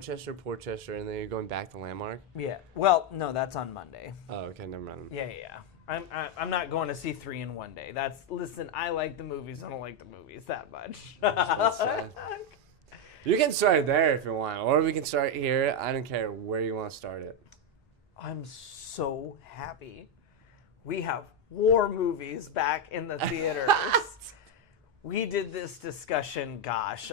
Dorchester, Portchester, and then you're going back to Landmark? Yeah. Well, no, that's on Monday. Oh, okay, never mind. Yeah. I'm not going to see 3 in one day. Listen, I like the movies. I don't like the movies that much. That's sad. You can start there if you want, or we can start here. I don't care where you want to start it. I'm so happy. We have war movies back in the theaters. We did this discussion,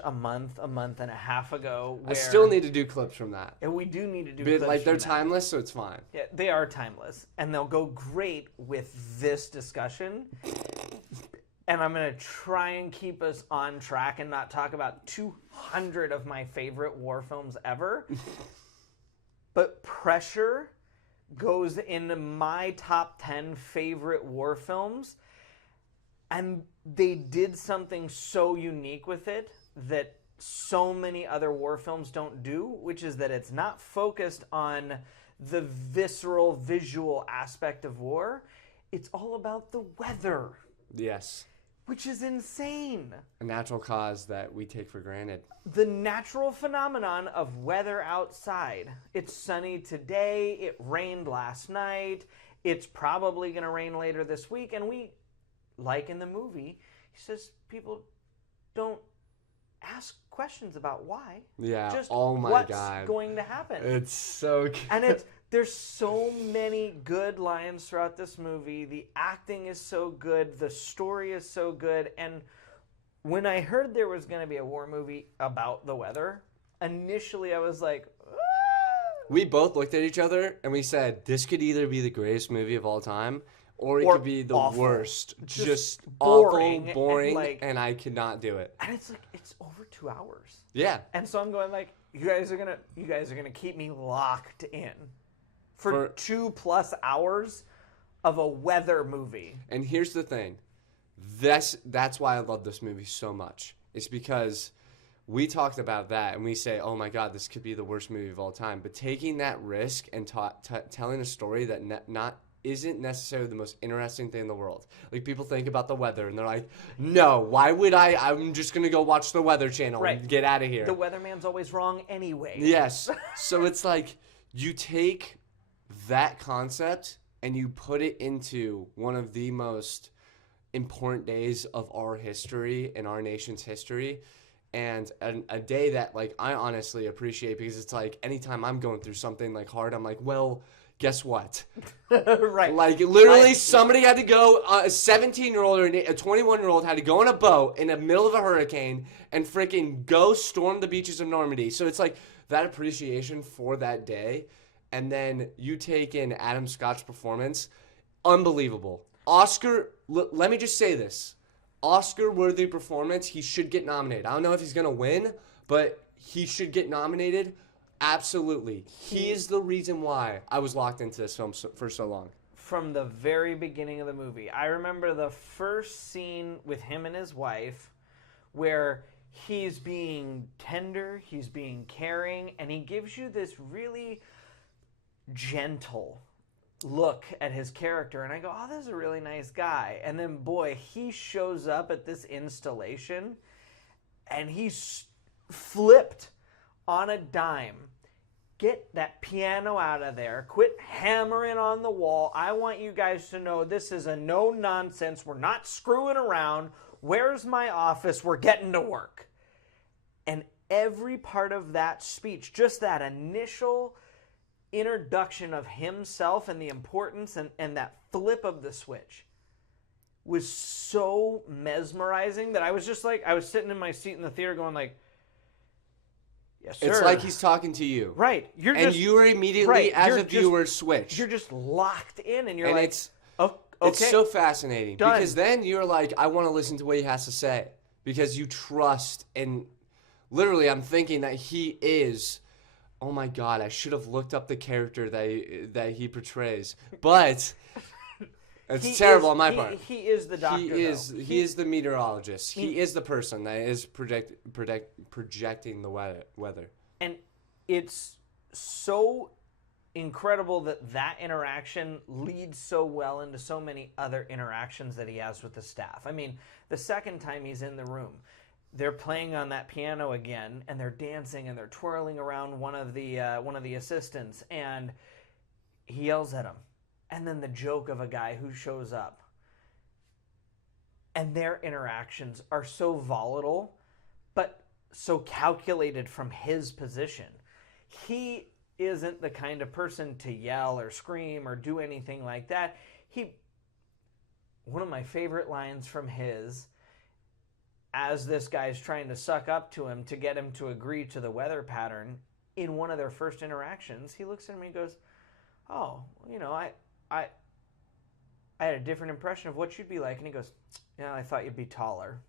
a month and a half ago. I still need to do clips from that. And we do need to do but, clips like, they're from that. timeless, so it's fine. Yeah, they are timeless. And they'll go great with this discussion. And I'm going to try and keep us on track and not talk about 200 of my favorite war films ever. But Pressure goes into my top 10 favorite war films. And they did something so unique with it that so many other war films don't do, which is that it's not focused on the visceral, visual aspect of war. It's all about the weather. Yes. Which is insane. A natural cause that we take for granted. The natural phenomenon of weather outside. It's sunny today. It rained last night. It's probably going to rain later this week. And we, like in the movie, he says people don't ask questions about why. Yeah. Just oh my what's God. going to happen. It's so good. And there's so many good lines throughout this movie. The acting is so good. The story is so good. And when I heard there was going to be a war movie about the weather, initially I was like, ah. We both looked at each other and we said, this could either be the greatest movie of all time or it could be the awful. Worst. Just boring, awful, boring, and I could not do it. And it's like, it's over 2 hours. Yeah. And so I'm going like, you guys are gonna keep me locked in for 2+ hours of a weather movie. And here's the thing. That's why I love this movie so much. It's because we talked about that and we say, oh my God, this could be the worst movie of all time. But taking that risk and telling a story that isn't necessarily the most interesting thing in the world. Like, people think about the weather and they're like, no, why would I'm just going to go watch the Weather Channel and get out of here. The weatherman's always wrong anyway. Yes. So it's like, you take that concept and you put it into one of the most important days of our history and our nation's history, and a day that, like, I honestly appreciate, because it's like, anytime I'm going through something like hard, I'm like, well, guess what? Right. Like, literally, somebody had to go, a 17-year-old or a 21-year-old had to go on a boat in the middle of a hurricane and freaking go storm the beaches of Normandy. So it's like that appreciation for that day. And then you take in Adam Scott's performance. Unbelievable. Oscar, let me just say this. Oscar-worthy performance. He should get nominated. I don't know if he's going to win, but he should get nominated. Absolutely. He is the reason why I was locked into this film for so long. From the very beginning of the movie. I remember the first scene with him and his wife where he's being tender, he's being caring, and he gives you this really gentle look at his character. And I go, oh, this is a really nice guy. And then, boy, he shows up at this installation and he's flipped on a dime. Get that piano out of there. Quit hammering on the wall. I want you guys to know this is a no-nonsense. We're not screwing around. Where's my office? We're getting to work. And every part of that speech, just that initial introduction of himself and the importance and that flip of the switch was so mesmerizing that I was just like, I was sitting in my seat in the theater going like, yes, sir. It's like he's talking to you. Right. You were immediately, as a viewer, switched. You're just locked in, and you're and like, it's okay. It's so fascinating. Done. Because then you're like, I want to listen to what he has to say. Because you trust, and literally I'm thinking that he is, oh my God, I should have looked up the character that he portrays. But it's terrible on my part. He is the doctor, He is the meteorologist. He is the person that is projecting the weather. And it's so incredible that interaction leads so well into so many other interactions that he has with the staff. I mean, the second time he's in the room, they're playing on that piano again, and they're dancing and they're twirling around one of the assistants, and he yells at him, and then the joke of a guy who shows up, and their interactions are so volatile, but so calculated from his position. He isn't the kind of person to yell or scream or do anything like that. One of my favorite lines from his, as this guy's trying to suck up to him to get him to agree to the weather pattern, in one of their first interactions, he looks at me and goes, "Oh, I had a different impression of what you'd be like." And he goes, "Yeah, I thought you'd be taller."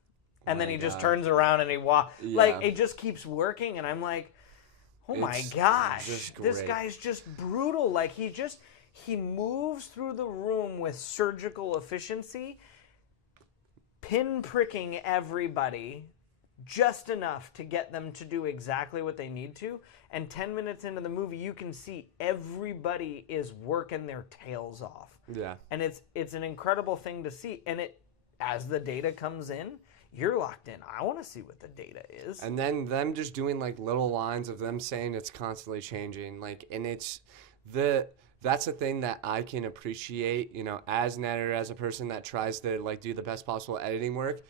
And then he just turns around and he walks. Yeah. Like, it just keeps working, and I'm like, oh my gosh, this guy's just brutal. Like, he moves through the room with surgical efficiency, pinpricking everybody just enough to get them to do exactly what they need to. And 10 minutes into the movie, you can see everybody is working their tails off. Yeah. And it's an incredible thing to see. And as the data comes in, you're locked in. I want to see what the data is. And then them just doing like little lines of them saying it's constantly changing. Like, and that's the thing that I can appreciate, as an editor, as a person that tries to like do the best possible editing work.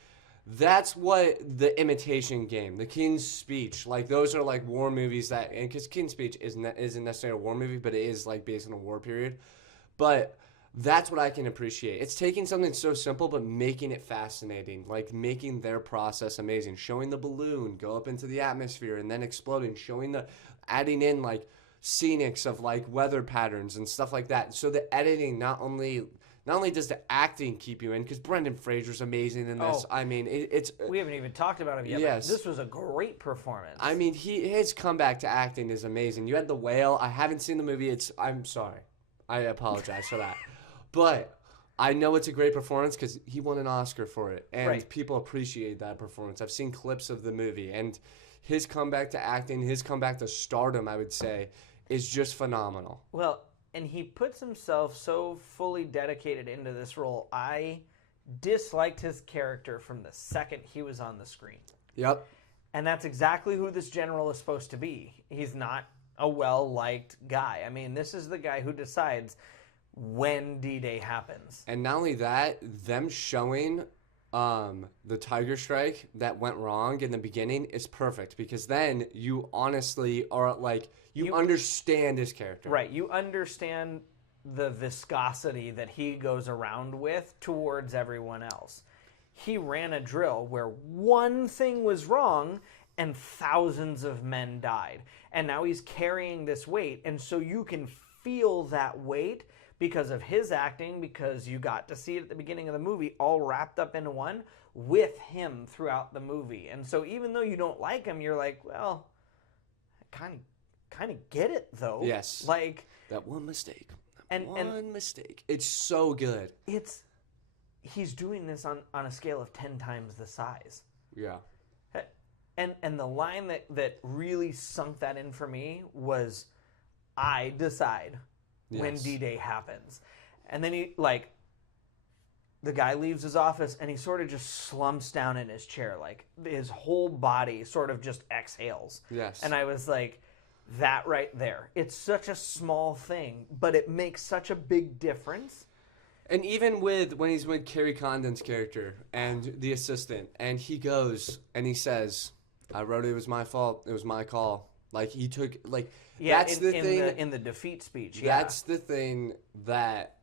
That's what the Imitation Game, the King's Speech, like those are like war movies that, and because King's Speech isn't necessarily a war movie, but it is like based on a war period. But that's what I can appreciate. It's taking something so simple but making it fascinating, like making their process amazing, showing the balloon go up into the atmosphere and then exploding, adding in like scenics of like weather patterns and stuff like that. So the editing not only does the acting keep you in, because Brendan Fraser's amazing in this. I mean, it's we haven't even talked about him yet. Yes. But this was a great performance. I mean, his comeback to acting is amazing. You had The Whale. I haven't seen the movie. I'm sorry. I apologize for that. But I know it's a great performance because he won an Oscar for it, and people appreciate that performance. I've seen clips of the movie, and his comeback to acting, his comeback to stardom, I would say, is just phenomenal. Well, and he puts himself so fully dedicated into this role. I disliked his character from the second he was on the screen. Yep. And that's exactly who this general is supposed to be. He's not a well-liked guy. I mean, this is the guy who decides when D-Day happens. And not only that, them showing the Tiger Strike that went wrong in the beginning is perfect, because then you honestly are like, you understand his character. Right. You understand the viscosity that he goes around with towards everyone else. He ran a drill where one thing was wrong and thousands of men died. And now he's carrying this weight. And so you can feel that weight because of his acting, because you got to see it at the beginning of the movie, all wrapped up into one with him throughout the movie. And so even though you don't like him, you're like, well, I kind of get it though. Yes. Like that one mistake. One mistake. It's so good. He's doing this on a scale of 10 times the size. Yeah. And the line that really sunk that in for me was, I decide when D-Day happens. And then the guy leaves his office and he sort of just slumps down in his chair. Like his whole body sort of just exhales. Yes. And I was like, that right there. It's such a small thing, but it makes such a big difference. And even when he's with Carrie Condon's character and the assistant, and he goes and he says, I wrote it was my fault. It was my call. Like he took, like, that's the thing. In the defeat speech. That's the thing that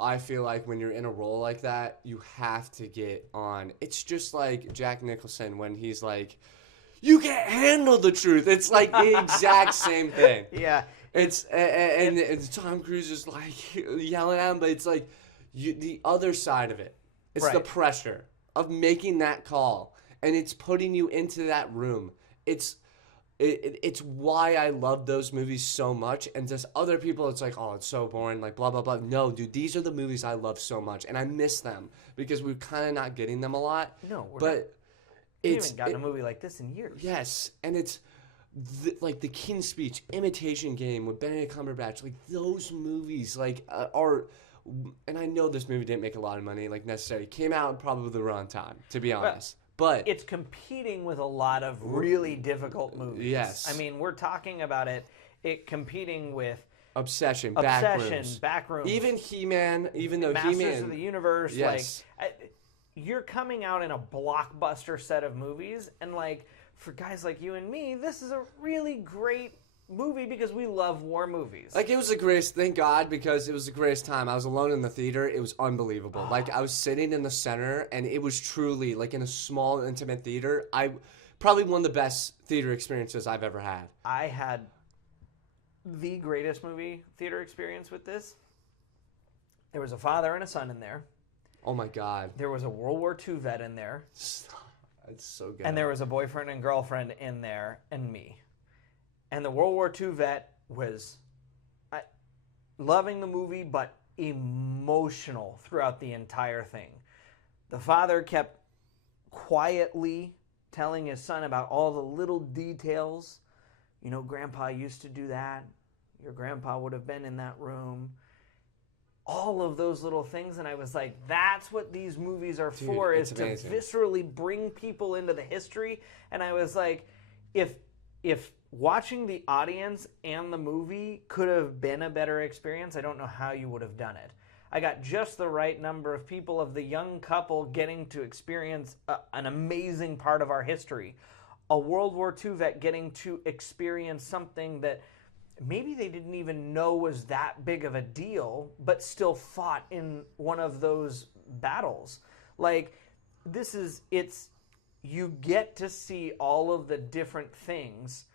I feel like when you're in a role like that, you have to get on. It's just like Jack Nicholson when he's like, you can't handle the truth. It's like the exact same thing. Yeah. It's and Tom Cruise is like yelling at him, but it's like the other side of it. It's the pressure of making that call, and it's putting you into that room. It's why I love those movies so much, and just other people, it's like, oh, it's so boring, like blah blah blah. No, dude, these are the movies I love so much, and I miss them because we're kind of not getting them a lot. No, we're but not. We haven't gotten a movie like this in years. Yes, and it's like the King's Speech, Imitation Game with Benedict Cumberbatch, like those movies, like are. And I know this movie didn't make a lot of money, like necessarily. Came out probably the wrong time, to be honest. But it's competing with a lot of really difficult movies. Yes. I mean, we're talking about it competing with Obsession, Obsession, Backrooms. Backrooms. Even He-Man, even though Masters He-Man... of the Universe. Yes. Like, you're coming out in a blockbuster set of movies, and like, for guys like you and me, this is a really great movie because we love war movies. Like, it was the greatest, thank God, because it was the greatest time. I was alone in the theater. It was unbelievable. Like, I was sitting in the center, and it was truly, like, in a small, intimate theater. Probably one of the best theater experiences I've ever had. I had the greatest movie theater experience with this. There was a father and a son in there. Oh, my God. There was a World War II vet in there. It's so good. And there was a boyfriend and girlfriend in there, and me. And the World War II vet was loving the movie, but emotional throughout the entire thing. The father kept quietly telling his son about all the little details. You know, Grandpa used to do that. Your grandpa would have been in that room. All of those little things, and I was like, that's what these movies are for, is to viscerally bring people into the history. And I was like, if watching the audience and the movie could have been a better experience, I don't know how you would have done it. I got just the right number of people, of the young couple getting to experience an amazing part of our history. A World War II vet getting to experience something that maybe they didn't even know was that big of a deal, but still fought in one of those battles. Like, you get to see all of the different things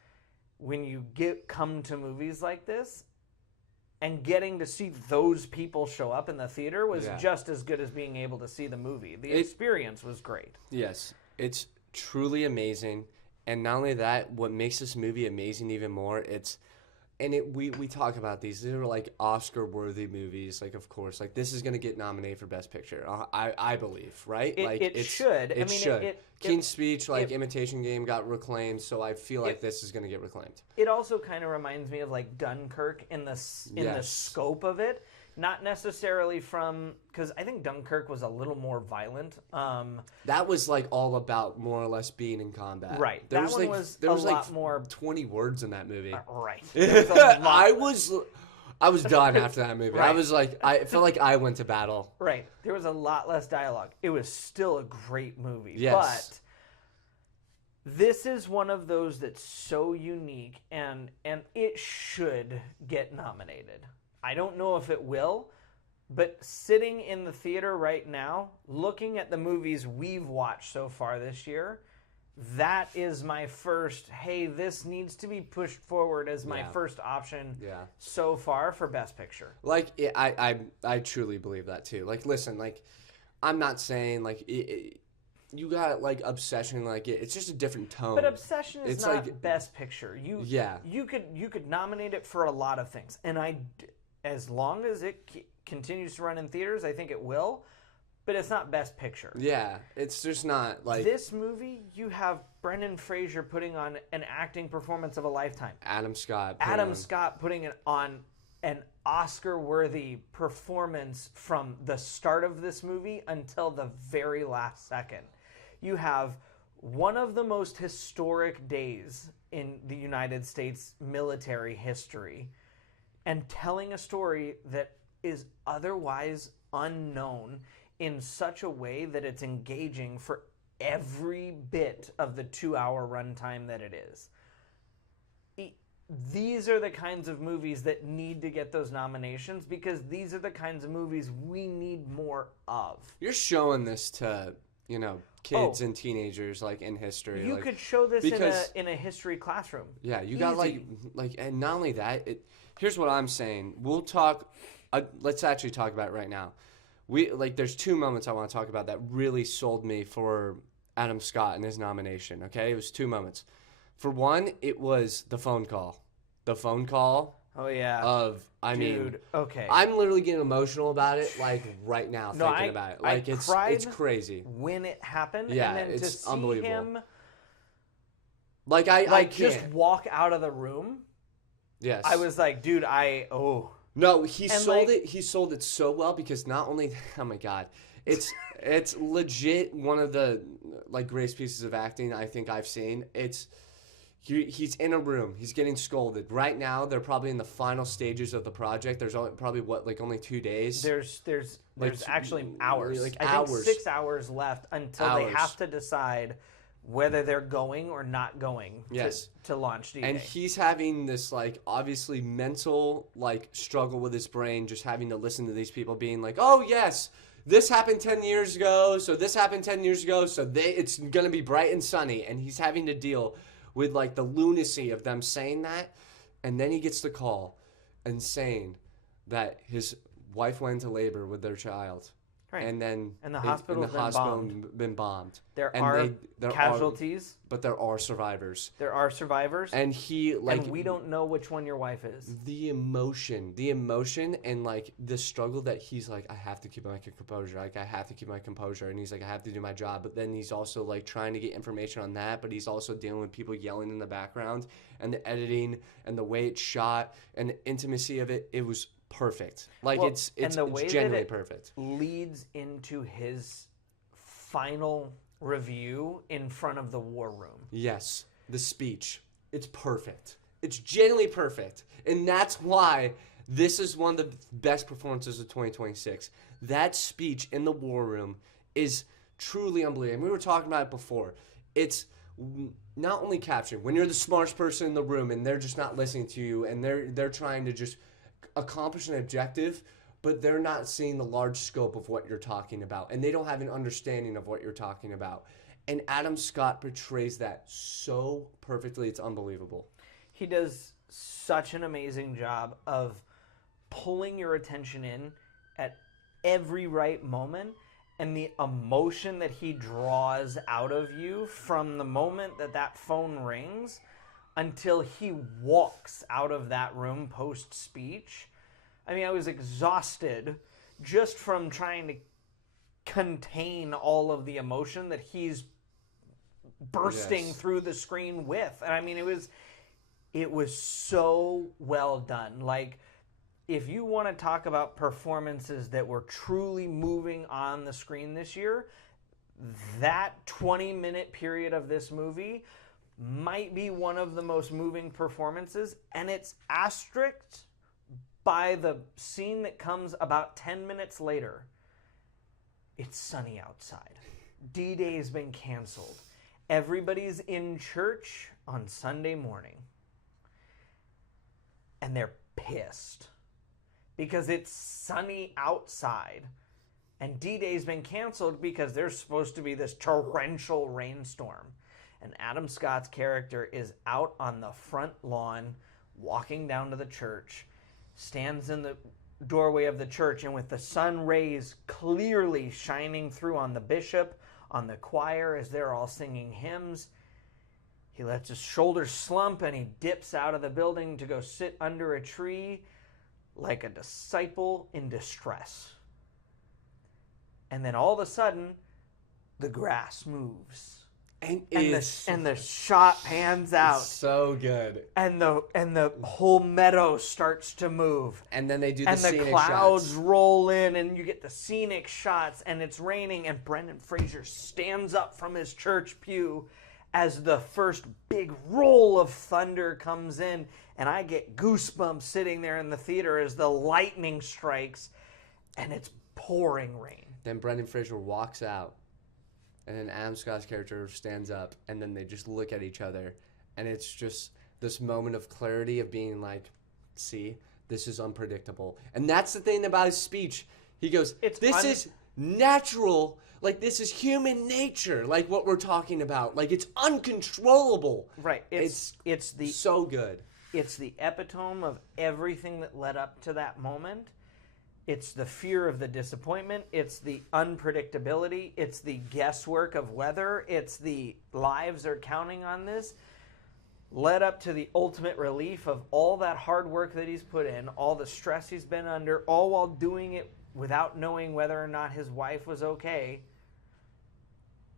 when you come to movies like this, and getting to see those people show up in the theater was just as good as being able to see the movie. The experience was great. Yes, it's truly amazing. And not only that, what makes this movie amazing even more, we talk about these are like Oscar-worthy movies, like, of course, like, this is going to get nominated for Best Picture, I believe, right? It should. It should. King's Speech, Imitation Game got reclaimed, so I feel like this is going to get reclaimed. It also kind of reminds me of like Dunkirk in the scope of it. Not necessarily because I think Dunkirk was a little more violent. That was like all about more or less being in combat. Right. There was a lot like more 20 words in that movie. Right. I was done after that movie. Right. I was like, I felt like I went to battle. Right. There was a lot less dialogue. It was still a great movie. Yes. But this is one of those that's so unique, and it should get nominated. I don't know if it will, but sitting in the theater right now, looking at the movies we've watched so far this year, that is my first, hey, this needs to be pushed forward as my first option so far for Best Picture. Like, I truly believe that too. Like, listen, like, I'm not saying, like, you got, like, Obsession, like, it's just a different tone. But Obsession is not like, Best Picture. You could nominate it for a lot of things, and as long as it continues to run in theaters, I think it will. But it's not Best Picture. Yeah, it's just not like this movie. You have Brendan Fraser putting on an acting performance of a lifetime. Adam Scott putting on an Oscar-worthy performance from the start of this movie until the very last second. You have one of the most historic days in the United States military history, and telling a story that is otherwise unknown in such a way that it's engaging for every bit of the 2-hour runtime that it is. These are the kinds of movies that need to get those nominations, because these are the kinds of movies we need more of. You're showing this to, kids and teenagers, like, in history. You could show this in a history classroom. Yeah, you got like, and not only that, here's what I'm saying. We'll talk, let's actually talk about it right now. There's two moments I want to talk about that really sold me for Adam Scott and his nomination, okay? It was two moments. For one, it was the phone call. The phone call. Oh, yeah. Okay. I'm literally getting emotional about it, like, right now, thinking about it. Like, it's crazy. When it happened. Yeah, and then it's to see unbelievable. Him, I can't. Just walk out of the room. Yes. I was like, dude, No, he sold it so well, because not only, oh my God, it's It's legit one of the like greatest pieces of acting I think I've seen. He's in a room. He's getting scolded. Right now, they're probably in the final stages of the project. There's probably only 2 days. There's Like, actually hours. like I think hours. 6 hours left until they Hours. have to decide whether they're going or not going Yes. to launch D-Day. And he's having this like obviously mental like struggle with his brain, just having to listen to these people being like, "Oh yes, this happened 10 years ago. So this happened 10 years ago. So it's gonna be bright and sunny." And he's having to deal with like the lunacy of them saying that, and then he gets the call and saying that his wife went into labor with their child. Right. And then And the hospital's been bombed. There And are there casualties. but there are survivors. There are survivors. And he like and we don't know which one your wife is. the emotion and like the struggle that he's like, I have to keep my composure. Like I have to keep my composure. And he's like, I have to do my job. But then he's also like trying to get information on that. But he's also dealing with people yelling in the background, and the editing and the way it's shot and the intimacy of it. It was perfect. Like Well, it's and the way that genuinely it perfect. leads into his final review in front of the war room. Yes, the speech. It's perfect. It's genuinely perfect. And that's why this is one of the best performances of 2026. That speech in the war room is truly unbelievable. And we were talking about it before. It's not only captured when you're the smartest person in the room and they're just not listening to you and they're trying to just accomplish an objective, but they're not seeing the large scope of what you're talking about, and they don't have an understanding of what you're talking about. And Adam Scott portrays that so perfectly, it's unbelievable. He does such an amazing job of pulling your attention in at every right moment, and the emotion that he draws out of you from the moment that phone rings until he walks out of that room post-speech. I mean, I was exhausted just from trying to contain all of the emotion that he's bursting through the screen with. And I mean, it was so well done. Like, if you want to talk about performances that were truly moving on the screen this year, that 20-minute period of this movie might be one of the most moving performances, and it's asterisked by the scene that comes about 10 minutes later. It's sunny outside. D-Day's been canceled. Everybody's in church on Sunday morning, and they're pissed because it's sunny outside, and D-Day's been canceled because there's supposed to be this torrential rainstorm. And Adam Scott's character is out on the front lawn, walking down to the church, stands in the doorway of the church, and with the sun rays clearly shining through on the bishop, on the choir as they're all singing hymns, he lets his shoulders slump and he dips out of the building to go sit under a tree like a disciple in distress. And then all of a sudden, the grass moves. And the shot pans out. So good. And the whole meadow starts to move. And then they do the scenic shots. And the clouds roll in, and you get the scenic shots, and it's raining, and Brendan Fraser stands up from his church pew as the first big roll of thunder comes in, and I get goosebumps sitting there in the theater as the lightning strikes, and it's pouring rain. Then Brendan Fraser walks out. And then Adam Scott's character stands up, and then they just look at each other. And it's just this moment of clarity of being like, see, this is unpredictable. And that's the thing about his speech. He goes, this is natural. Like, this is human nature, like what we're talking about. Like, it's uncontrollable. Right. It's so good. It's the epitome of everything that led up to that moment. It's the fear of the disappointment. It's the unpredictability. It's the guesswork of weather. It's the lives are counting on this. Led up to the ultimate relief of all that hard work that he's put in, all the stress he's been under, all while doing it without knowing whether or not his wife was okay.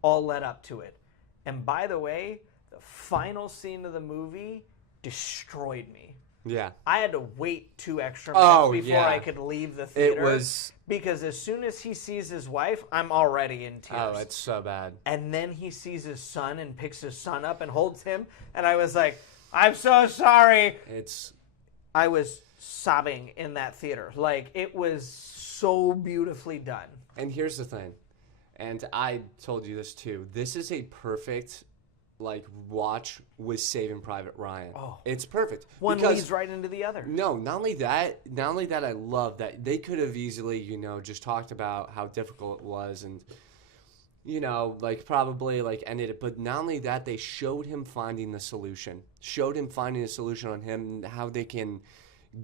All led up to it. And by the way, the final scene of the movie destroyed me. Yeah. I had to wait 2 extra minutes before yeah. I could leave the theater. It was... Because as soon as he sees his wife, I'm already in tears. Oh, it's so bad. And then he sees his son and picks his son up and holds him. And I was like, I'm so sorry. I was sobbing in that theater. Like, it was so beautifully done. And here's the thing. And I told you this too. This is a perfect... like watch with Saving Private Ryan. Oh, it's perfect. One leads right into the other. No, not only that, I love that they could have easily, just talked about how difficult it was and, like probably like ended it. But not only that, they showed him finding the solution. Showed him finding a solution on him and how they can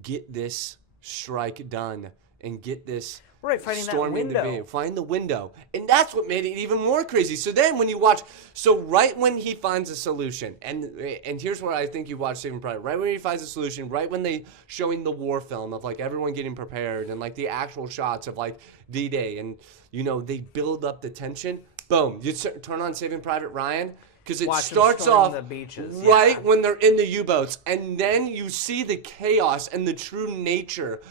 get this strike done and get this. Right, finding that window. Find the window. And that's what made it even more crazy. So then when you watch, right when he finds a solution, and here's where I think you watch Saving Private, right when he finds a solution, right when they showing the war film of like everyone getting prepared and like the actual shots of like D-Day and, they build up the tension, boom, you turn on Saving Private Ryan. Because it starts off the beaches. right when they're in the U-boats. And then you see the chaos and the true nature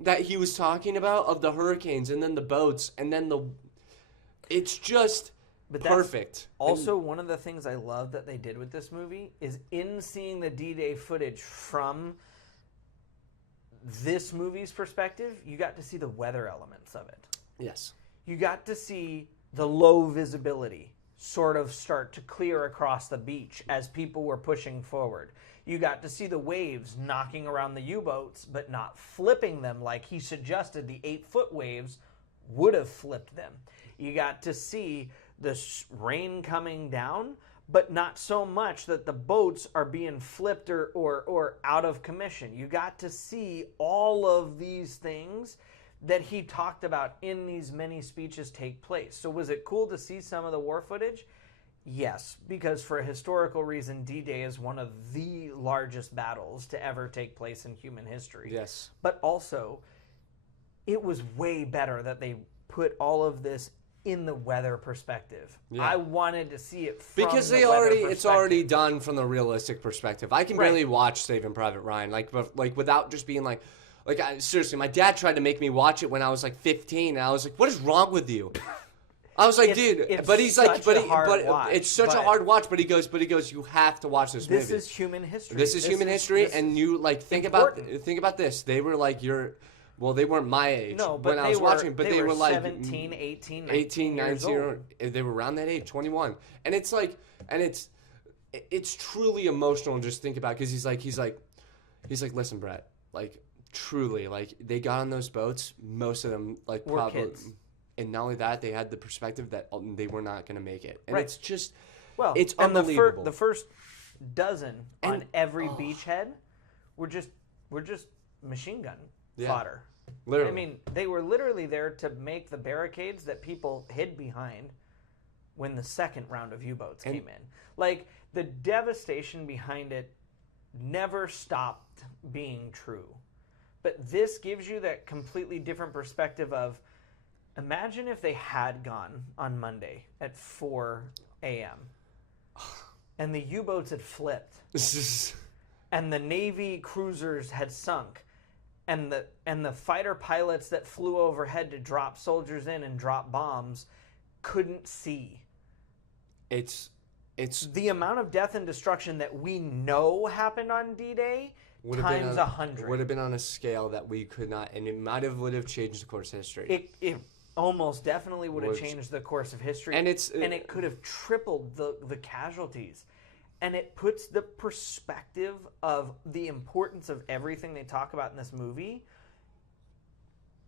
that he was talking about of the hurricanes and then the boats and then it's just perfect. Also, one of the things I love that they did with this movie is in seeing the D-Day footage from this movie's perspective, you got to see the weather elements of it. Yes. You got to see the low visibility sort of start to clear across the beach as people were pushing forward. You got to see the waves knocking around the U-boats, but not flipping them like he suggested the 8-foot waves would have flipped them. You got to see the rain coming down, but not so much that the boats are being flipped or out of commission. You got to see all of these things that he talked about in these many speeches take place. So was it cool to see some of the war footage? Yes, because for a historical reason, D-Day is one of the largest battles to ever take place in human history. Yes. But also, it was way better that they put all of this in the weather perspective. Yeah. I wanted to see it from because the weather perspective. It's already done from the realistic perspective. I can barely watch Saving Private Ryan, like without just being like seriously, my dad tried to make me watch it when I was like 15, and I was like, "What is wrong with you?" I was like, dude, but he's like, but it's such a hard watch. But he goes, you have to watch this movie. This is human history. This is human history, and you like think about this. They were like they weren't my age when I was watching, but they were like 17, 18, 19 years old. They were around that age, 21, and it's like, it's truly emotional. And just think about it, because he's like, listen, Brett, like truly, like they got on those boats, most of them like were probably. Kids. And not only that, they had the perspective that they were not going to make it. And it's just, it's unbelievable. The first dozen on every beachhead were just machine gun fodder. Literally. I mean, they were literally there to make the barricades that people hid behind when the second round of U-boats came in. Like, the devastation behind it never stopped being true. But this gives you that completely different perspective of, imagine if they had gone on Monday at 4 a.m. and the U-boats had flipped and the Navy cruisers had sunk and the fighter pilots that flew overhead to drop soldiers in and drop bombs couldn't see. It's the amount of death and destruction that we know happened on D-Day times 100. Would have been on a scale that we could not, and it would have changed the course of history. It almost definitely would have changed the course of history, and it could have tripled the casualties. And it puts the perspective of the importance of everything they talk about in this movie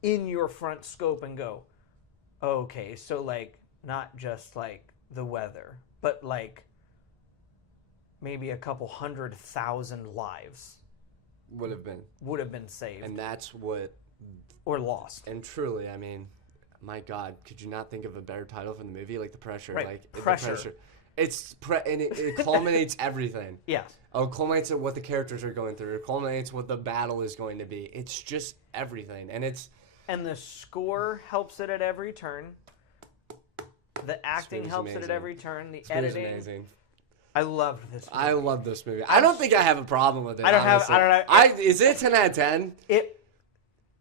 in your front scope and go, okay, so like not just like the weather, but like maybe a couple 100,000 lives would have been saved, and that's what or lost. And truly, I mean, my God, could you not think of a better title for the movie? Like The Pressure. Right. Like Pressure. The Pressure. And it culminates everything. Yes. Oh, it culminates what the characters are going through. It culminates what the battle is going to be. It's just everything. And the score helps it at every turn. The acting helps it at every turn. The editing. Amazing. I loved this movie. I love this movie. I don't think I have a problem with it. I don't honestly. have. Is it a 10 out of 10?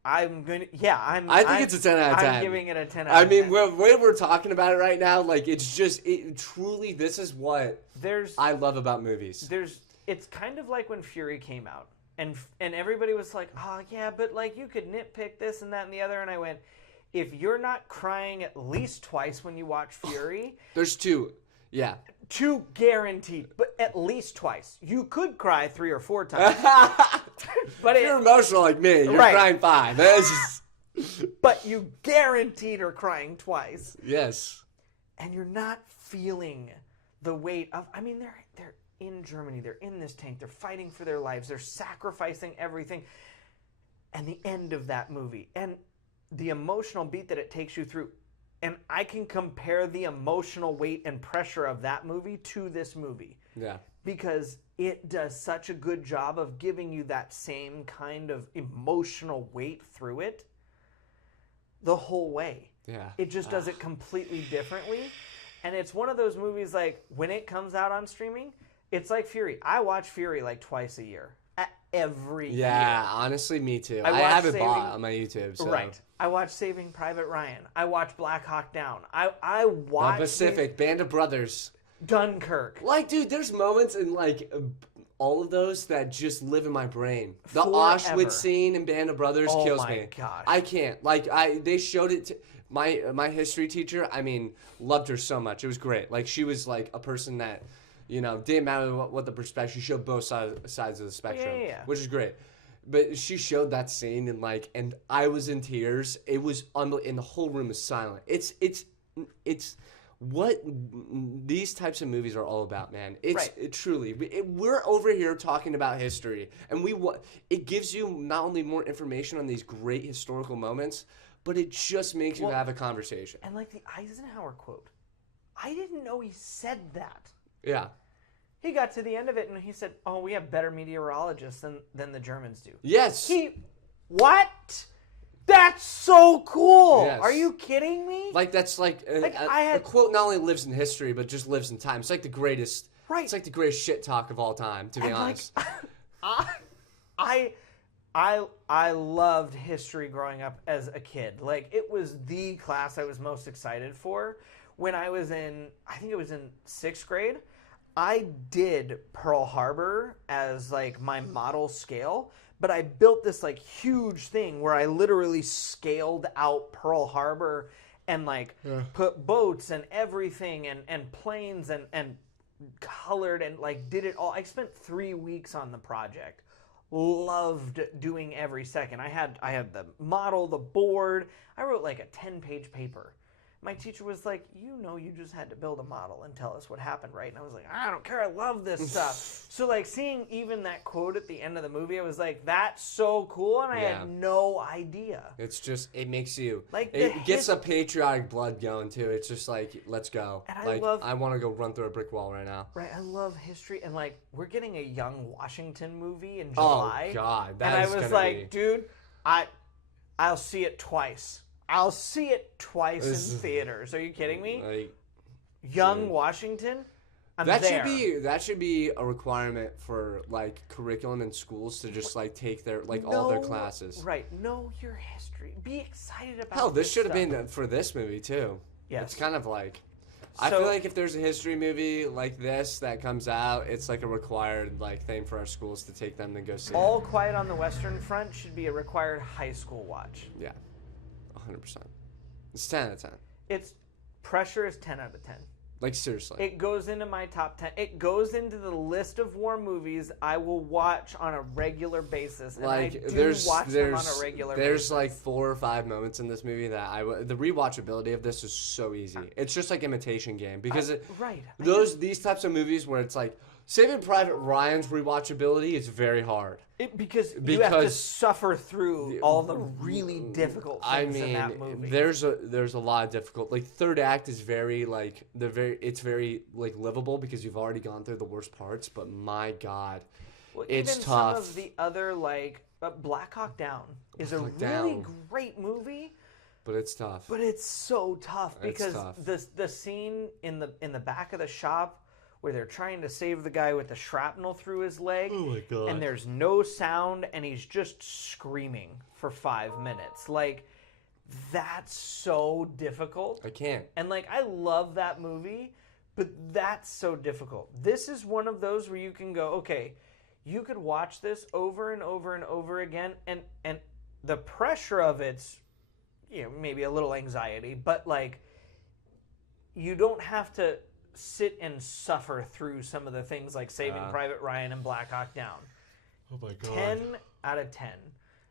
I'm gonna. Yeah, I think it's a 10 out of 10. I'm giving it a 10 out of 10. I mean, the way we're talking about it right now, like, it's just, truly, this is what I love about movies. It's kind of like when Fury came out, and everybody was like, oh, yeah, but, like, you could nitpick this and that and the other, and I went, if you're not crying at least twice when you watch Fury... There's two. Yeah. Two guaranteed, but at least twice. You could cry 3 or 4 times. But you're emotional like me. You're crying 5. But you guaranteed are crying twice. Yes. And you're not feeling the weight of... I mean, they're in Germany. They're in this tank. They're fighting for their lives. They're sacrificing everything. And the end of that movie. And the emotional beat that it takes you through... And I can compare the emotional weight and pressure of that movie to this movie. Yeah. Because it does such a good job of giving you that same kind of emotional weight through it the whole way. Yeah. It just does it completely differently. And it's one of those movies, like, when it comes out on streaming, it's like Fury. I watch Fury like twice a year. Every year. Yeah, honestly, me too. I have it bought on my YouTube. So. Right. I watch Saving Private Ryan. I watch Black Hawk Down. I watch... The Pacific, Band of Brothers. Dunkirk. Like, dude, there's moments in, like, all of those that just live in my brain. The Auschwitz scene in Band of Brothers kills me. Oh, my gosh. I can't. Like, they showed it to... My history teacher, I mean, loved her so much. It was great. Like, she was, like, a person that... You know, didn't matter what the perspective. She showed both sides of the spectrum, which is great. But she showed that scene and I was in tears. It was and the whole room was silent. It's what these types of movies are all about, man. Truly, we're over here talking about history, and it gives you not only more information on these great historical moments, but it just makes you have a conversation. And like the Eisenhower quote, I didn't know he said that. Yeah. He got to the end of it and he said, oh, we have better meteorologists than the Germans do. Yes. What? That's so cool. Yes. Are you kidding me? Like, that's like a quote not only lives in history, but just lives in time. It's like the greatest, it's like the greatest shit talk of all time, to be honest. I loved history growing up as a kid. Like, it was the class I was most excited for. When I was in 6th grade, I did Pearl Harbor as, like, my model scale, but I built this, like, huge thing where I literally scaled out Pearl Harbor and, like, put boats and everything and planes and colored and, like, did it all. I spent 3 weeks on the project. Loved doing every second. I had the model, the board. I wrote, like, a 10-page paper. My teacher was like, you just had to build a model and tell us what happened, right? And I was like, I don't care. I love this stuff. So, like, seeing even that quote at the end of the movie, I was like, that's so cool. And I had no idea. It's just, it makes you, like, it gets a patriotic blood going, too. It's just like, let's go. And I want to go run through a brick wall right now. Right. I love history. And, like, we're getting a Young Washington movie in July. Oh, God. And I was like, dude, I'll see it twice. I'll see it twice in theaters. Are you kidding me? Young Washington? That should be a requirement for, like, curriculum in schools to just, like, take their, like, all their classes. Right. Know your history. Be excited about Hell, this should have been for this movie, too. Yes. It's kind of like... I feel like if there's a history movie like this that comes out, it's like a required, like, thing for our schools to take them to go see. All Quiet on the Western Front should be a required high school watch. Yeah. 100%. It's 10 out of 10. Pressure is 10 out of 10. Like, seriously. It goes into my top 10. It goes into the list of war movies I will watch on a regular basis. And like, I do watch them on a regular basis. There's like 4 or 5 moments in this movie that the rewatchability of this is so easy. It's just like Imitation Game. Because these types of movies where it's like, Saving Private Ryan's rewatchability is very hard. Because you have to suffer through all the really difficult things in that movie. There's a lot of difficult. Like, third act is very like it's very like livable because you've already gone through the worst parts. But my God, it's even tough. Some of the other like Black Hawk Down is a really great movie. But it's tough. But it's so tough because the scene in the back of the shop where they're trying to save the guy with the shrapnel through his leg. Oh my God. And there's no sound, and he's just screaming for 5 minutes. Like, that's so difficult. I can't. And, like, I love that movie, but that's so difficult. This is one of those where you can go, okay, you could watch this over and over and over again, and the pressure of it's, you know, maybe a little anxiety, but, like, you don't have to sit and suffer through some of the things like Saving Private Ryan and Black Hawk Down. Oh my God. 10 out of 10.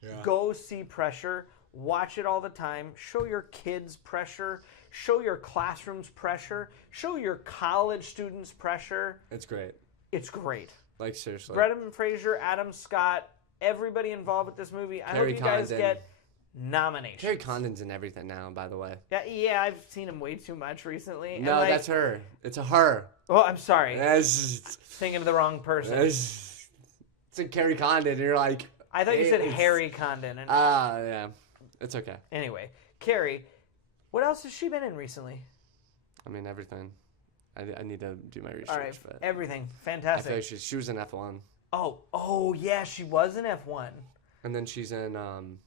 Yeah. Go see Pressure. Watch it all the time. Show your kids Pressure. Show your classrooms Pressure. Show your college students Pressure. It's great. It's great. Like, seriously. Brendan Fraser, Adam Scott, everybody involved with this movie. I hope you guys get nominations. Carrie Condon's in everything now, by the way. Yeah, I've seen him way too much recently. No, and that's her. It's a her. Oh, I'm sorry. It's Thinking of the wrong person. It's a Carrie Condon, and you're like... I thought you said Harry Condon. Yeah. It's okay. Anyway, Carrie, what else has she been in recently? I mean, everything. I need to do my research. All right, but everything. I Fantastic. feel like she was in F1. Oh, yeah, she was in F1. And then she's in, crap,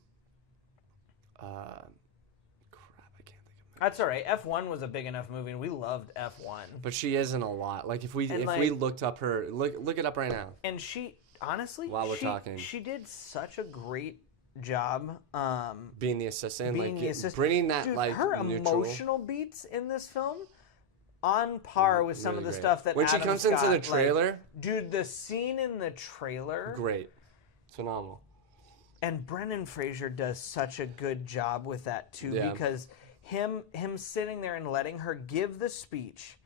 I can't think of it. That's all right. F1 was a big enough movie, and we loved F1. But she is in a lot. Like, if we looked up her, look it up right now. And she, honestly, While we're talking. she did such a great job. Being the assistant, the assistant. bringing that, Dude, like, her neutral. emotional beats in this film, on par with some Really of the great. stuff that when Adam she comes Scott, into the trailer, like, dude, the scene in the trailer, great, phenomenal. and Brendan Fraser does such a good job with that too, Yeah. because him sitting there and letting her give the speech,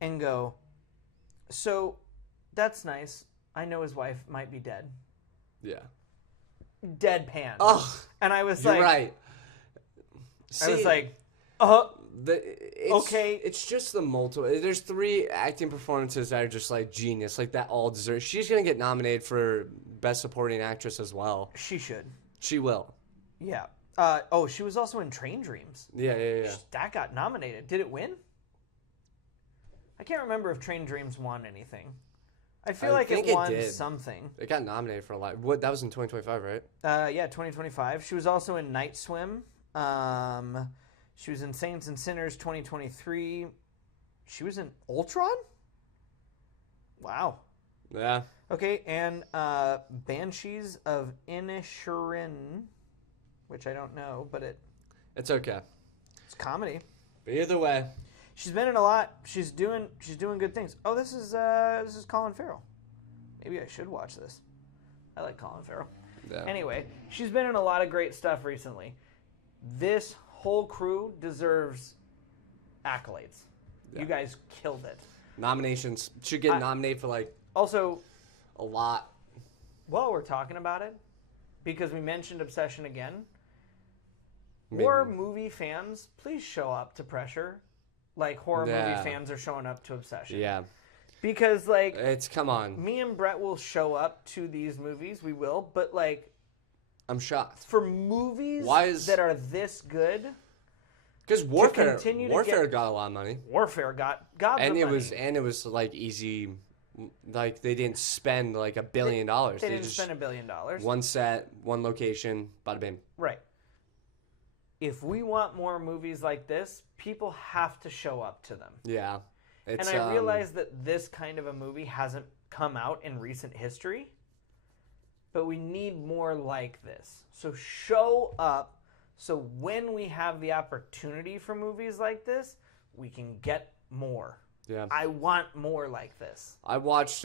and go, so that's nice. I know his wife might be dead. Yeah. Deadpan. Oh, and I was you're like, right. See, I was like, okay. It's just the multiple. There's 3 acting performances that are just like genius, like that all deserve. She's gonna get nominated for Best Supporting Actress as well. She should. She will. Yeah. She was also in Train Dreams. Yeah. That got nominated. Did it win? I can't remember if Train Dreams won anything. I feel like it won something. It got nominated for a lot. What? That was in 2025, right? Yeah, 2025. She was also in Night Swim. She was in Saints and Sinners 2023. She was in Ultron? Wow. Yeah. Okay, and Banshees of Inisherin, which I don't know, but it's okay. It's comedy. But either way, she's been in a lot. She's doing good things. Oh, this is Colin Farrell. Maybe I should watch this. I like Colin Farrell. Yeah. Anyway, she's been in a lot of great stuff recently. This whole crew deserves accolades. Yeah. You guys killed it. Nominations should get nominated for like also a lot. While we're talking about it, because we mentioned Obsession again, Maybe. horror movie fans, please show up to Pressure. Like horror movie fans are showing up to Obsession. Yeah. Because like come on. Me and Brett will show up to these movies. We will, but like I'm shocked. For movies that are this good, because Warfare got a lot of money. Warfare got and the it money. was like easy, like they didn't spend like $1 billion. They didn't spend $1 billion. One set, one location, bada bing. Right. If we want more movies like this, people have to show up to them. Yeah. And I realize that this kind of a movie hasn't come out in recent history, but we need more like this. So show up so when we have the opportunity for movies like this, we can get more. Yeah. I want more like this. I watched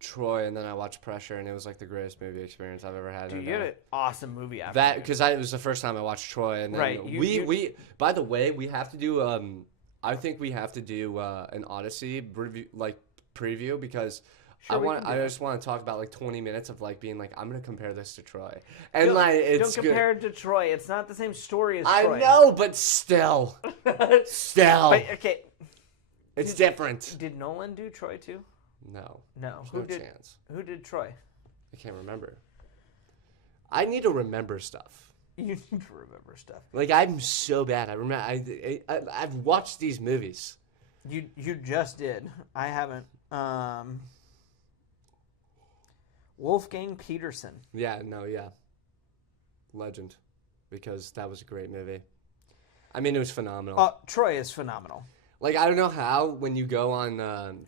Troy and then I watched Pressure, and it was like the greatest movie experience I've ever had. Dude, you had an awesome movie after that. Because it was the first time I watched Troy. And then right. we by the way, we have to do I think we have to do an Odyssey preview because I just want to talk about like 20 minutes of like being like, I'm gonna compare this to Troy, and it's don't compare it to Troy. It's not the same story as Troy. I know, but still, But, okay, it's different. Did Nolan do Troy too? No, Who no did? Chance. Who did Troy? I can't remember. I need to remember stuff. You need to remember stuff. Like I'm so bad. I remember. I've watched these movies. You just did. I haven't. Wolfgang Peterson. Yeah, legend, because that was a great movie. I mean, it was phenomenal. Troy is phenomenal. Like, I don't know how when you go on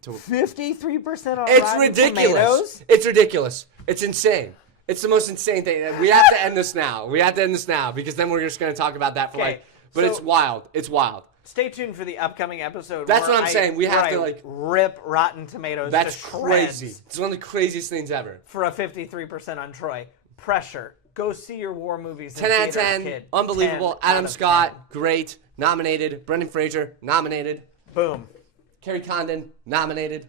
to 53% on it's Rotten ridiculous. Tomatoes? It's ridiculous. It's insane. It's the most insane thing. We have to end this now. Because then we're just going to talk about that for but it's wild. It's wild. Stay tuned for the upcoming episode. That's what I'm saying. We have to rip Rotten Tomatoes. That's to crazy. shreds It's one of the craziest things ever. for a 53% on Troy. Pressure. Go see your war movies. 10 out of 10. Kid. Unbelievable. 10 Adam out of Scott, great. Nominated. Brendan Fraser, nominated. 10. Boom. Kerry Condon, nominated.